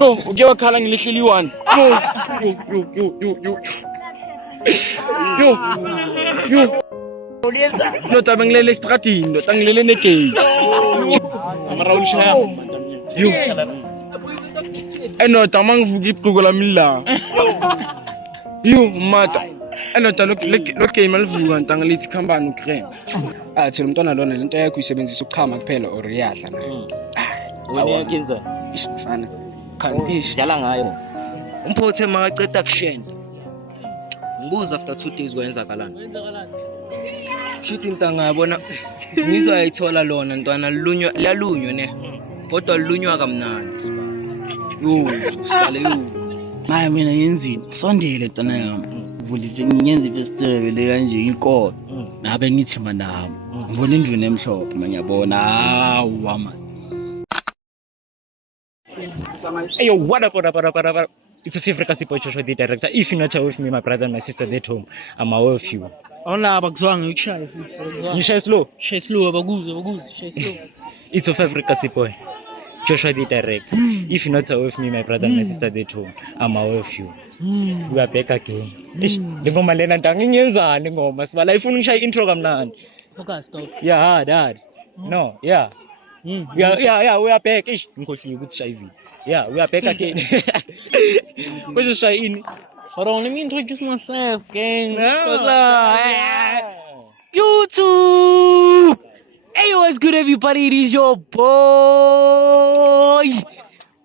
Bro, uke wakhala ngilehleli one. Yo. Ndoda bengilele estradini, ndoda ngilele negate. Amara ulishaya. Yo. Ndoda mangivuka ibhuko lami la. Yo, mata. Ndoda lo game alivuka ntanga lithi khambani ukrem. Athi lo mntwana lona lento yakho uyisebenzisa ukuchama kuphela or iyadla nayo. Wena yakinza. Isifana. Kanti dlala ngayo. Umphothe makaqeda kushenta. Ngibuza after 2 days kwenzakalani. Shithi intanga yabona ngizwa ayithola lona ntwana liyalunywa ne. Kodwa lilunywa kamnandi. Yo, sale yo. Hayi mina yenzini. Sondele ntwana yami. Vulise ngiyenze ifestive le kanje ikolo. Nabe ngithi manami. Ngibona indlu emhlophe manyabona. Hawa man. Hey, yo, what up? It's a Africa Sipo Joshua, the director. If you're not with me, my brother and my sister at home, I'm aware of you. Ona abakuzwanga ngikushaya. You share slow? Shaya slow abakuze, shaya slow. It's of Africa Sipo Joshua, the director. If you're not with me, my brother and my sister at home, I'm aware of you. We are back again. Ngoma lena ngingenzani ngoma sibala ifuna ngishaya intro kamnandi. Focus stop. Yeah, dad. No, yeah. Yeah, we are back. Ngikhohlile ukuthi shaya ivi. Yeah, we are back again. What's the shaya in? Hold on, let me introduce myself, gang. What's YouTube! Hey, what's good, everybody? It is your boy,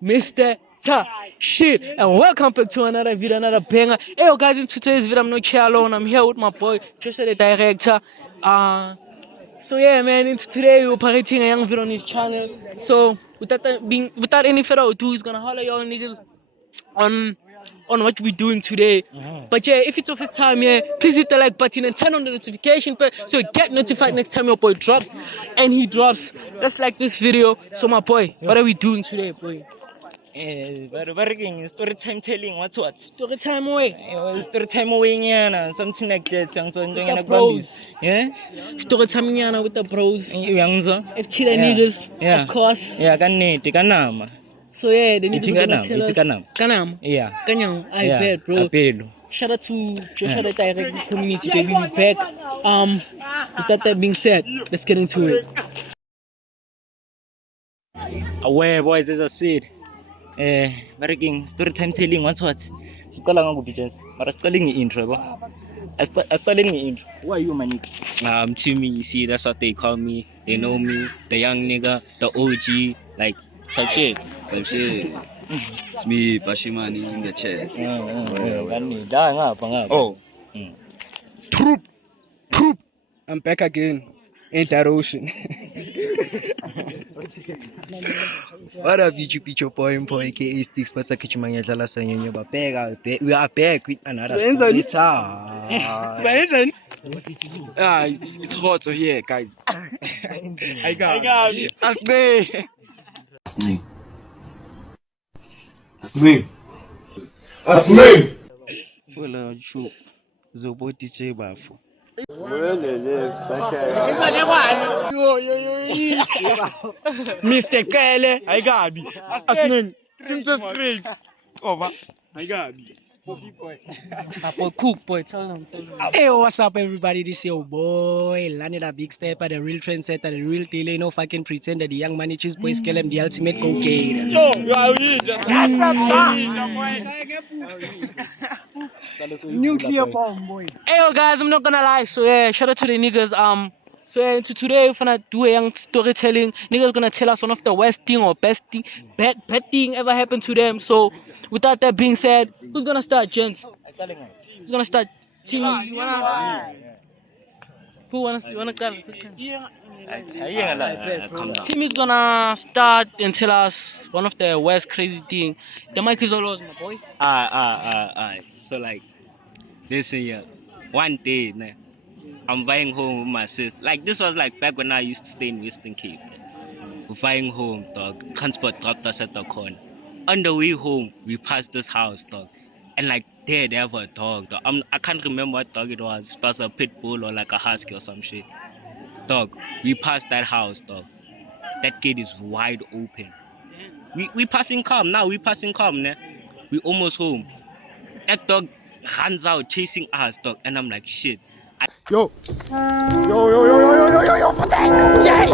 Mr. Ta Shit, and welcome back to another video, another banger. Hey, yo, guys, in today's video, I'm not here alone. I'm here with my boy, Joshua, the director. So yeah, man, it's today we're operating a young video on his channel. So without any further ado, he's gonna holler y'all niggas on what we're doing today. But yeah, if it's your first time, yeah, please hit the like button and turn on the notification bell so you get notified next time your boy drops. And he drops. Let's like this video. So my boy, what are we doing today, boy? Story time telling, what's what? Story time away. Story time away, something like that. Yeah? Story time with the bros. It's killer niggas, of course. Yeah, kanama. So yeah, the niggas gonna tell us. Kanam. Yeah. Kanyang, I bet, bro. Shout out to Joshua the Direct community, baby, we back. With that being said, let's get into it. Aware boys, as I said. Working story time telling, what's what? Skala ngakuphi just. Mara scaling intro, bro. Scaling intro. Who are you, man? I'm Timmy, you see, that's what they call me. They know me, the young nigga, the OG, like, such shit. It's me, Bashimani, in the chair. Oh. Troop. I'm back again. Ain't that ocean? What up, YouTube, your boy, aka Sticks, but I catch my yellow saying, we are back with another story time. It's hot here, guys. I got it. That's me. Well, shoot. Zobo DJ Bafo. Mr. Kele, I got it. Princess Grace. Over. I got it. Boy, cook, boy, tell them. Hey, what's up, everybody? This is your boy, Landed a big stepper, the real trendsetter, the real dealer, no fucking pretender, the young money cheese boy, Skellem, the ultimate cocaine. Nuclear bomb, boy. Hey, yo, guys, I'm not gonna lie. So yeah, shout out to the niggas. So yeah, today we're gonna do a young storytelling. Niggas gonna tell us one of the worst thing or best thing, bad thing ever happened to them. So without that being said, who's gonna start, gents? Who's gonna start? Timmy, who wanna start? Timmy's gonna start and tell us one of the worst crazy thing. The mic is all yours, my boy. So like, this year, one day, man, I'm buying home with my sister. Like, this was like back when I used to stay in Western Cape. We're buying home, dog. Transport dropped us at the corner. On the way home, we passed this house, dog. And like, there they have a dog, dog. I can't remember what dog it was. It was a pit bull or like a husky or some shit. Dog, we passed that house, dog. That gate is wide open. we passing calm now. We passing calm, ne? We almost home. That dog runs out chasing us, dog, and I'm like, shit. Yo,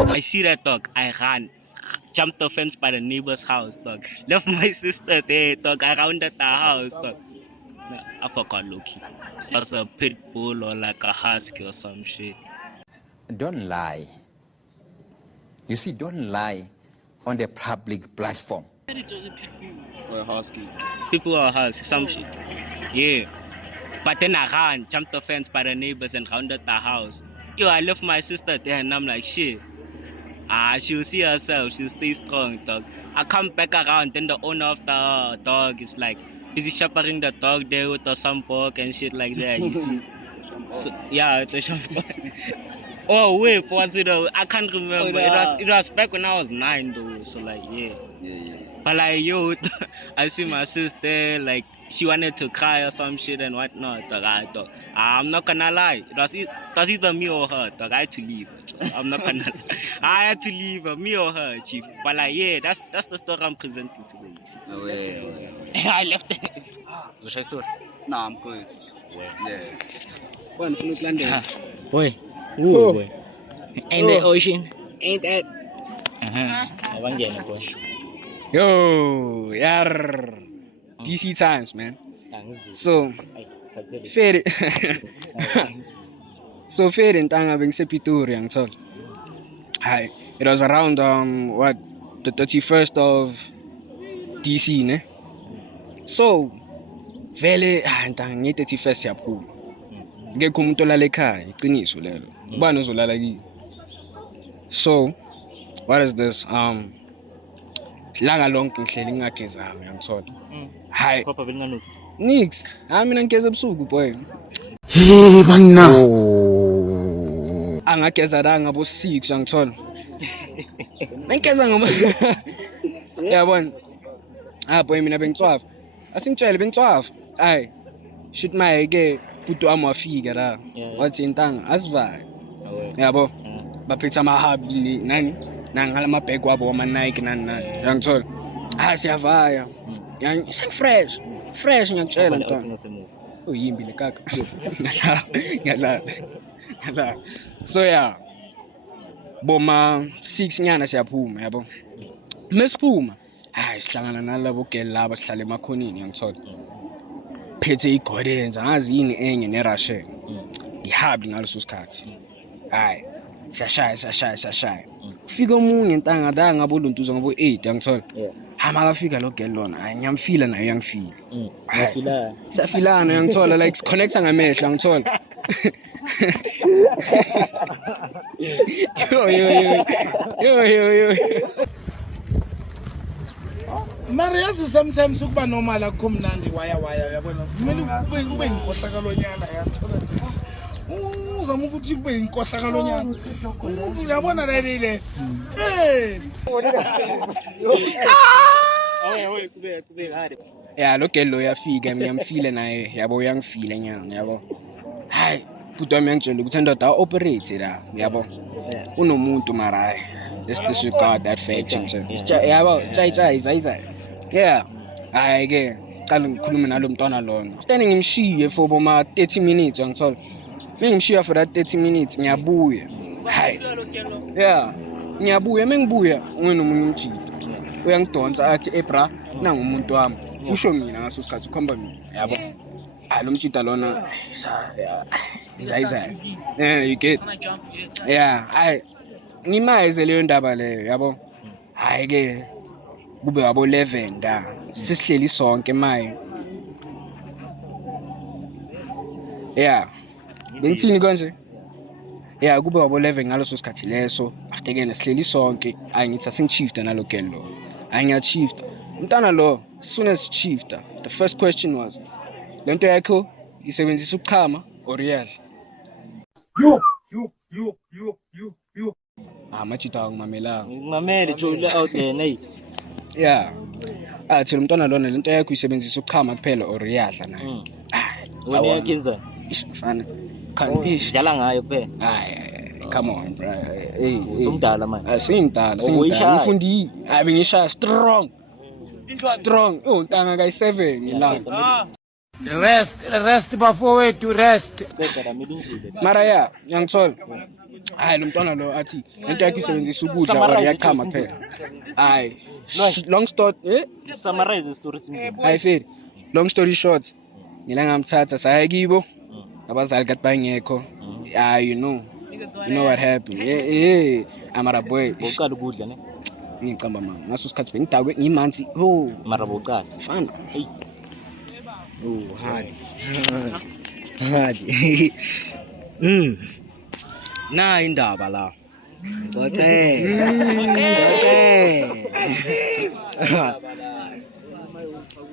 I see that dog. I ran, jumped the fence by the neighbor's house, dog. Left my sister there, dog. I rounded the house, dog. No, I forgot Loki. It was a pit bull or like a husky or some shit. Don't lie. You see, don't lie on the public platform. Or a husky. People are husky, some shit. Yeah. But then I ran, jumped the fence by the neighbors and rounded the house. Yo, I left my sister there and I'm like, shit. She'll see herself, she'll stay strong, dog. I come back around, then the owner of the dog is like, busy shepherding the dog there with some pork and shit like that. You see? So, yeah, it's a shepherd. Oh, wait, what's it? I can't remember. It was back when I was 9, though. So, like, yeah. But, like, yo, I see my sister, like, she wanted to cry or some shit and whatnot. Dog, I'm not gonna lie. It was either me or her. Dog, I had to leave. I'm not gonna lie. I had to leave, me or her, chief. But, like, yeah, that's the story I'm presenting today. I left it. nah, I'm good. Yeah. One, Boy. Oh. Boy. Ain't that ocean? Ain't that? Abangena, boy. Yo, yar. DC times, man. So, fair. So fair in Tanga being Sepituri and so. Hi. It was around the 31st of DC, ne? So, vele ntangi 31st yaphuma. Ngekho umuntu olala ekhaya, iqiniso lelo. Ubani ozolala ki? So, what is this? Langa lonke ngihleli ngingagezanga, uyangithola. Hayi. Papa belinganuki. Nix. Mina ngigeza ebusuku boy. Hey bana. Angageza la ngabo 6 uyangithola. Ngigeza ngoma. Yabona. Boy mina bengitswafa. Asingitshele bengitswafa. Hayi. Shit my ke futhi wami wafika la. Wathi intanga asivale. Yabo. Baphethe amahabi nani? Nangala mabhegi wabo wama Nike nani. Uyangithola. Siyavaya. Fresh ngiyakutshela ntwana. Uyimbi le kaka. Ngala. So yeah. Boma 6 nyana siyaphuma yabo. Mesiphuma. Sihlangana nalabo girl laba sihlala emakhonini ngiyangithola. Phethe igodenza ngazi yini enye neRussia. Ihabi ngaleso sikhathi. Siyashaya. Fika omunye ntanga da ngabodontuzo ngabo 8 ngiyangithola. Makafika lo girl lona ngiyamfila nayo uyangifila. Safilana uyangithola like connecta ngamehlo ngithola. Yo. Mara yazi sometimes ukuba normal akukho mnandi waya yabona. Kumele ube inkohlakalonyana yathola nje. Uzama ukuthi kube inkohlakalonyana. Umuntu uyabona lelile. Yeah, lo girl lo yafika ngiyamfila naye yabo uyangifila nyanga yabo. Hayi, futhi wami ngitshela ukuthi ndoda operate la yabo. Unomuntu mara let's disregard that fact yabo tsayi. Yeah. Hayi ke qala ngikhulume nalo mntwana lona. Stani ngimshiye for boma 30 minutes ngithola. Ngimshiya for that 30 minutes ngiyabuya. Hayi. Yeah. Ngiyabuya mengibuya ungenomunye umjiji. Uyangidonsa athi ebra nangumuntu wami. Usho mina ngaso sikhathi ukhomba mina yabo. Lo mjida lona zayi. You get. Yeah, hayi. Ngimayize leyo ndaba leyo yabo. Hayi ke kube wabo 11 da. Sisihleli sonke maye. Yeah. Bengithini konje? Yeah, kube wabo 11 ngaleso sikhathi leso. After ke nesihleli sonke, angithi asingishifta nalo girl lo. Angiyachifta. Umntana lo, as soon as shifta, the first question was, lento yakho isebenzisa ukuchama or real? You. Machita ngimamela. Ngimamele jula out there nay. Yeah. Athi umntwana lona lento yakho isebenzisa ukuchama kuphela or iyadla nayo. Wena yakinza. Fana. Kanti Dlala ngayo phela. Come on, bro. Umdala manje. Asingidala. Ngifundile. Abengishaya strong. strong. Oh, ntanga kayi-7 ngilanga. Rest bafowethu, rest. Mara ya, ngiyangithola. Hayi lo mntwana lo athi into yakhe isebenzisa ukudla or iyaqhama kuphela. Hayi. Long story, Summarize the story. hayi feri. Long story short, ngila ngamthatha saya kibo. Abazali kathi bangekho. Yeah, you know what happened. Amara boy. Boqala ukudla ne. Ngicamba mama. Ngaso isikhathi bengidakwe ngimanzi. Oh, Mara boqala. fana. Hey. Oh, hadi. Na indaba la.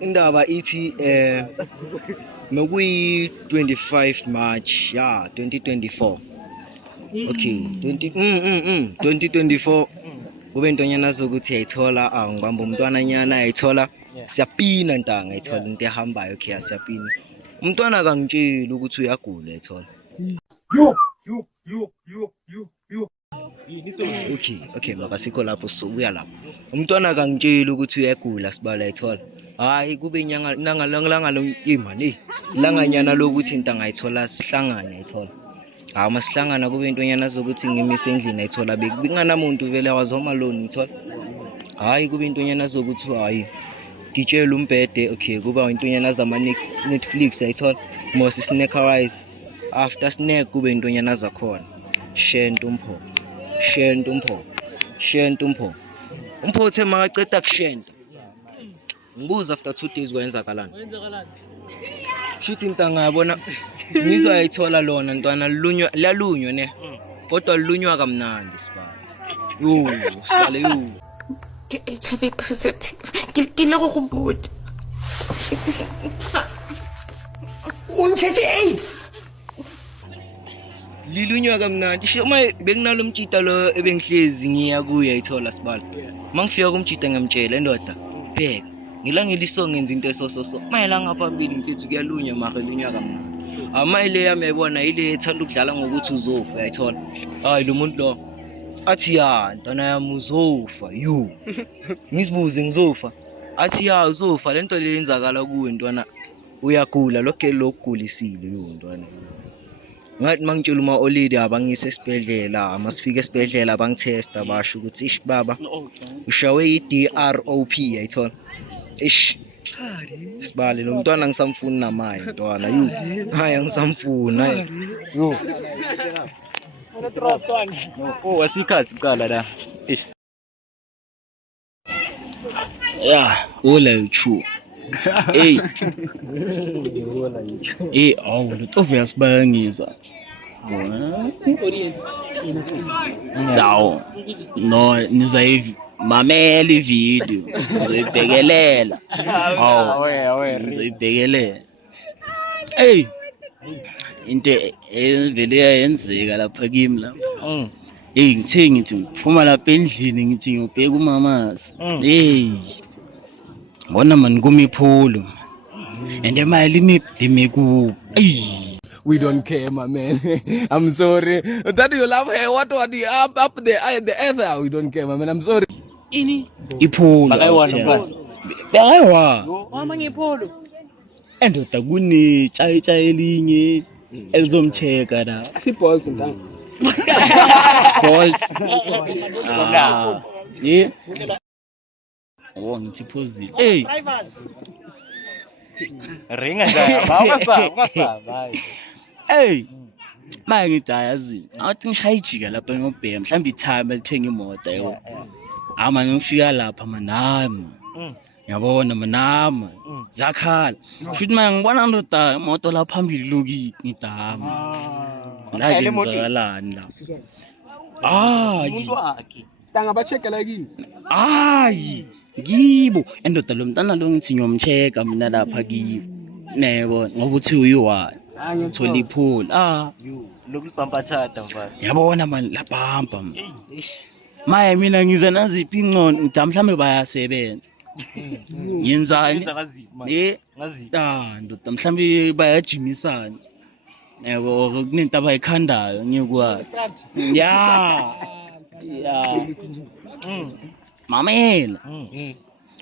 Indaba ithi nokuyi 25 March 2024. Okay, 2024 kube intonyana zokuthi yayithola ngibamba umntwana nyana yayithola siyapina ntanga yayithola into ehambayo okay siyapina umntwana kangitshela ukuthi uyagula yayithola okay makasikho lapho sobuya lapho umntwana kangitshela ukuthi uyagula sibala yayithola hayi kube inyanga langa lo imani langanyana lokuthi intanga yayithola sihlangana yayithola hawu masihlangana kube intonyana zokuthi ngimise endlini ayithola bekunganamuntu vele wazoma loni ngithola hayi kube intonyana zokuthi hayi ngitshela umbhede okay kuba intonyana zama Netflix ayithola mosi snack rice after snack kube intonyana zakhona shentumpho umpho the makaqeda kushenta ngibuza after 2 days kwenzakalani shithi intanga yabona ngizwa yayithola lona ntwana lalunywa ne kodwa lunywa kamnandi sibale HIV positive ke le go botsa untshetse AIDS lilunywa kamnandi shoma bekunalo umtshita lo ebengihlezi ngiya kuye ayithola sibala mangifika kumtshita ngamtshela indoda bheka ngilangelisonge ngenza into esososo mayela ngaphambili mfethu kuyalunywa mara lunywa kamnandi amayile yami yayibona ile ethanda ukudlala ngokuthi uzofa ayithola hayi lo muntu lo athi ya ntwana yami uzofa ngizibuze ngizofa athi ya uzofa lento le yenzakala kuwe ntwana uyagula lokho lokugulisile ntwana ngathi mangitshela uma olidi abangise esibhedlela amasifika esibhedlela bangitesta basho ukuthi ish baba ushawe iDROP ayithola ish sibale lo mntwana ngisamfuna namaye ntwana hayi ngisamfuna wasikhathi kuqala la. ya ola yichu awu luthofu yasibayangisa Dawo. No mamela ivideo. Ngizoyibhekelela. Ngizoyibhekelela. Hey. Into evele yenzeka lapha kimi la. Ngithe ngithi ngiphuma lapha endlini ngithi ngiyobheka umamasi. Ngona mani kumipholo. And imali imidime ku. We don't care, my man. I'm sorry. That you love her. What the up the other? We don't care, my man. I'm sorry. Ipholo. Bakayiwa. Wamanye ipholo. Endoda kuni tsayitsha elinye elizomcheka la. Siphoze ntanga. Boys. Ngithi phozile. Hey. Ringa njaya. Awasaba. Hey. Manje ngidayazi. Athi ngishaya ijika lapha ngiyobheka mhlawumbe ithama lithenga imoto yebo. Manje ngifika lapha manami. Yabona manama. Zakhala. Futhi manje ngibona ndoda imoto la phambili loki ngidama. La ngizakalani la. Umuntu wakhe. Tanga bachekela kini. Ngibo endoda lo mntana lo ngithi ngiyomcheka mina lapha kibo. Nebo ngoba uthi uyiwani. Thola iphula. lokusampathatha mfana. Yabona mani labhamba. Maye mina ngize naziphi ingcono ngithi mhlambe bayasebenza. Yenzani? Ndoda mhlambe bayajimisana. Yebo kunento abayikhandayo ngikwazi. Ya. Mamela.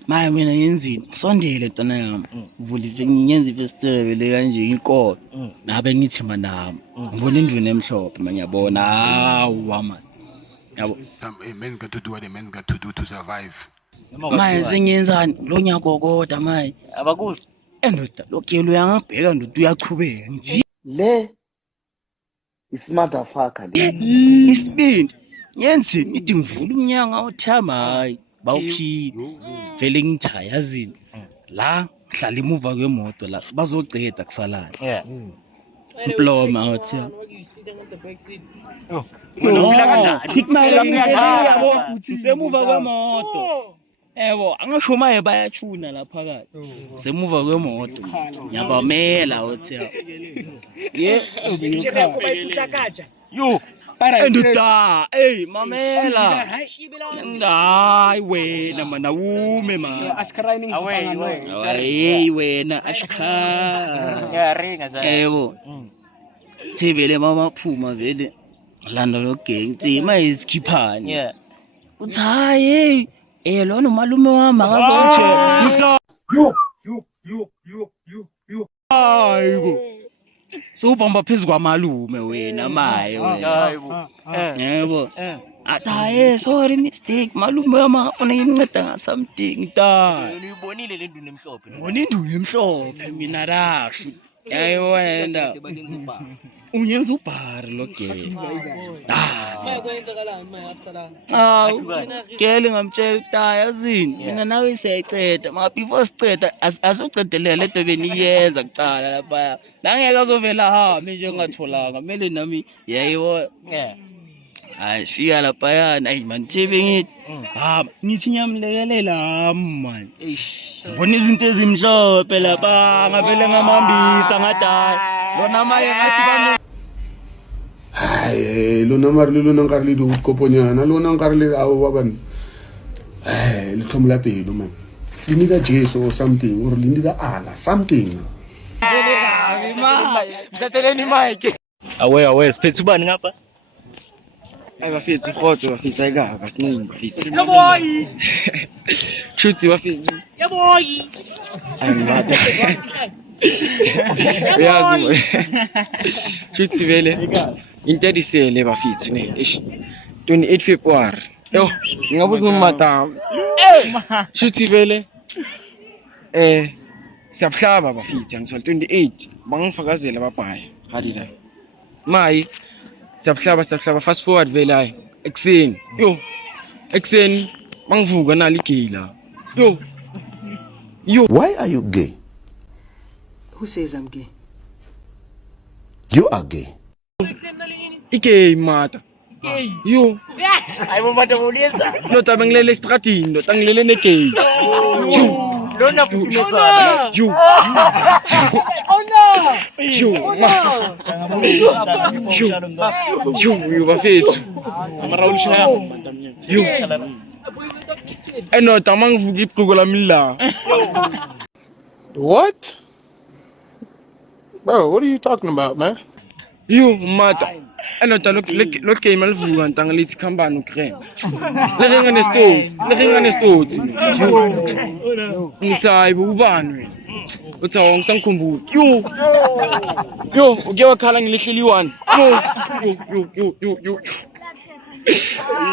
Maye mina ngenzini sondele tana yami uvulise ngiyenza ifestival le kanje inkolo nabe ngithi manami ngibona indlu emhlophe manyabona hawa man yabo A man's got to do what a man's got to do to survive. maye sengiyenzani lo nyakokoda maye Abakuzwa. endoda lokuyelo uyangabheka ndoda uyachubeka nje Le is motherfucker le. isibindi yenzini ithi ngivula umnyanga othama hayi bawukhipha vele ngithi yazini la hlala imuva kwemoto la bazoceda kusalana Yeah. Diploma uthi semuva kwemoto yebo angasho maye bayachuna la phakathi semuva kwemoto ngiyabamela uthi yo endoda mamela hayi wena mana ume ma away wena ashkha yebo sivele mama phuma vele landa lo gang tsima isikhiphani Yeah. uthi hayi lona umalume wami akazotshe hayibo subamba phezu kwamalume wena maye wena yebo athi hayi sorry mistake malume wami afuna imnceda ngasamthing ta Uyibonile le ndlu emhlophe. ngona indulu emhlophe mina rashu yayo wena unyenza ubhari lo game kele ngamtshela ta yazini mina nawe siyayiceda maka before siceda asucedelela lento beniyenza kuqala lapha nangeke azovela hambe nje ngatholanga kumele nami yayiwo hayi fika lapha yana ayi man thibe ngithi ngithi nyamlekelela man bona izinto ezimhlophe lapha ngavele ngamambisa ngathi lona maye ngathi bane Hayi lona mari lona nkare le di koponyana lona nkare le abo ba bana. Le tlhomola pelo man. Le need a Jesu or something or le need a Allah something. Awe siphethe ubani ngapha? Abafethu khotho bafitha ekaka siningi bafitha yaboyi chuthi bafitha yaboyi ayimata yazi chuthi vele into edisele bafitha ne 28 February yo ngingabuza umadam chuthi vele siyabuhlaba bafitha ngisho 28 bangifakazela babhaya halila mayi siyabuhlaba fast forward vele hayi ekseni yo ekseni bangivuka nalo igila yo Why are you gay? Who says I'm gay? You are gay. igay mata yo Ayibo mata uliyenza. ndoda bengilele estradini ndoda ngilele negay Lona kuphumeza. yo yo bafethu amarawulisha yo endoda mangivuka ibhuko lami la What? Bro, what are you talking about, man? yo mata endoda lo game alivuka ntanga lithi khambani ukrem lerenga nesitoti ngisayi ubani wena uthi awangitangikhumbula yo uke wakhala ngilihleli one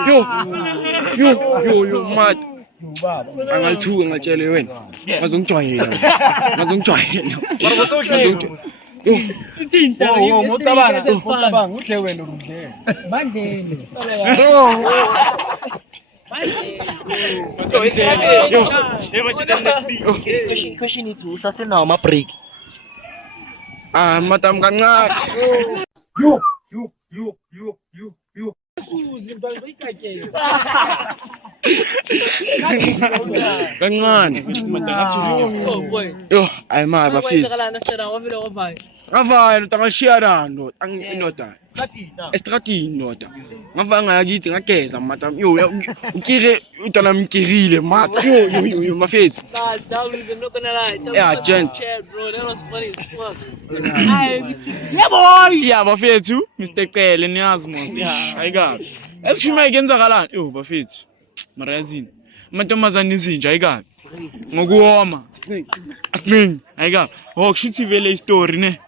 yo mad angalithuka ngatshele wena ngazongijwayela uhle wena udle mandele Question is usasenawo ama-break. madam kancane kancane yo ayi ma bafisi ngavaya ndoda ngashiya indoda estradini ndoda ngavaya ngayakithi ngageza madam yo ukire utana mkirile mata yo mafethu yeah gent ya bafethu mistecele niyazi mos ayikazi esishima ikenzakalani yo bafethu mara yazini amantombazane izinja ayikabi ngokuwoma akuningi ayikabi kushuthi vele istory ne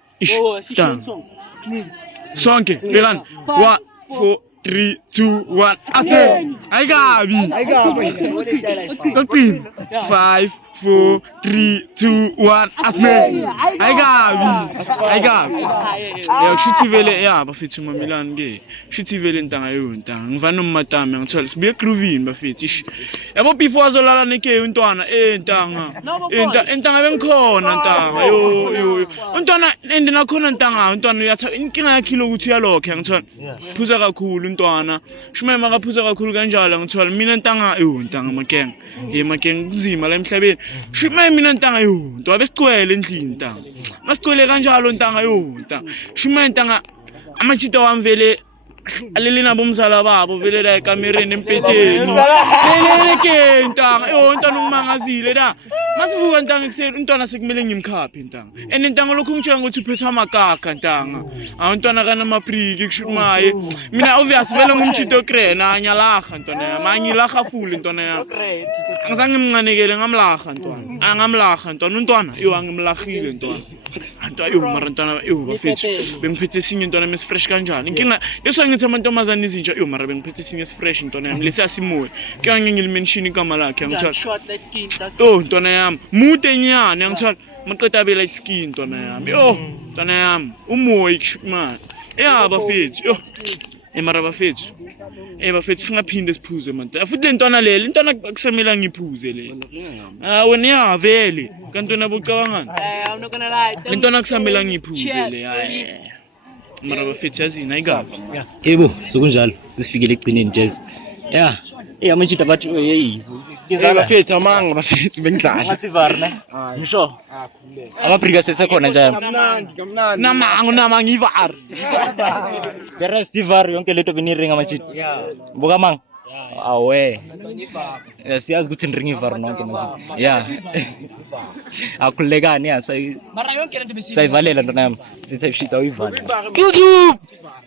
sonke bhekani 1 4 3 2 1 ayikabi 5 4 3 2 1 ayikabi kushuthi vele bafethu mamelani ke kushuthi vele intanga yontanga ngivana nomatame ngithola sibuye groovini bafethu yabo before azolala neke untwana intanga bengikhona ntanga yo untwana endina khona ntanga untwana uyatha inkinga yakhe lokuthi uyalokho ngithola phuza kakhulu untwana shume makaphuza kakhulu kanjalo ngithola mina ntanga ntanga makeng kuzima la emhlabeni shume mina ntanga ntwa besigcwele endlini ntanga masigcwele kanjalo ntanga ntanga shume ntanga amachito wami vele alele nabo umzala babo vele la ekamereni empetheni leleke ntanga ntwana ungimangazile la masivuka ntanga ekuseni untwana sekumele ngimkhaphe ntanga and ntanga lokho ngitshela ukuthi uphetha amagaka ntanga untwana kana mapriki kushumaye mina obvious vele ngumchito krena anyalaga ntwana yami angilaga full ntwana yami ngizange ngimnganekele ngamlaga ntwana angamlaga ntwana untwana angimlagile ntwana mara ntwana bafethu bengiphethe sinye ntwana mesifresh kanjani inkinga ngithi amantombazane izinja mara bengiphethe sinye fresh ntwana yami lesiyasimoya kenge ngilimention igama lakhe ngithatha ntwana yami mude nyane ngithatha maqeda bela iskin ntwana yami ntwana yami umoya man bafethu mara bafethu bafethu singaphinde siphuze man futhi lentwana lentwana kusamela ngiphuze le wena vele kanti nabocabangani I'm not gonna lie. lentwana kusamela ngiphuze le mara bafethu yazini ayikabi yebo sokunjalo sifikele ekugcineni jazz amachita bathi bafethu amanga bafethu bengidlala ngasivarne ngisho amabrika sesekhona njalo namanga ivar the rest ivar yonke leto beniringa amachita buka mang awe siyazi ukuthi niringa ivar nonke manje akhulekani sayivalela ntona yami sisayishita uyivala YouTube!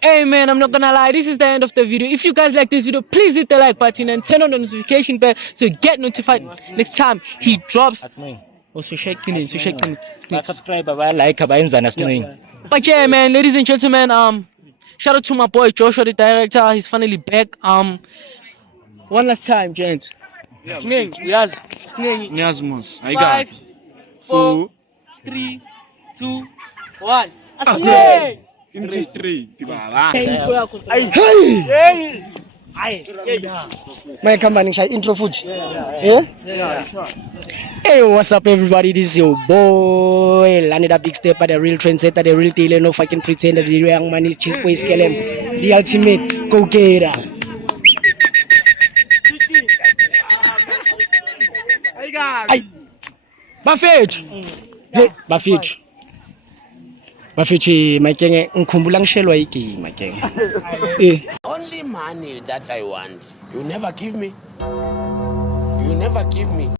Hey man, I'm not gonna lie, this is the end of the video. If you guys like this video, please hit the like button and turn on the notification bell to get notified next time he drops. Subscribe, like, But yeah man, ladies and gentlemen, shout out to my boy Joshua the director, he's finally back. One last time, gents. Nyazmos, I got 5 4 3 2 1 My company shall intro food. Hey, what's up everybody? This is your boy Landed a big step at the real trendsetter, the real dealer, no fucking pretender, the young man is chief boy Skelem, the ultimate go-getter. Bafethu makenge ngikhumbula ngishelwa igame makenge. Only money that I want. You never give me. You never give me.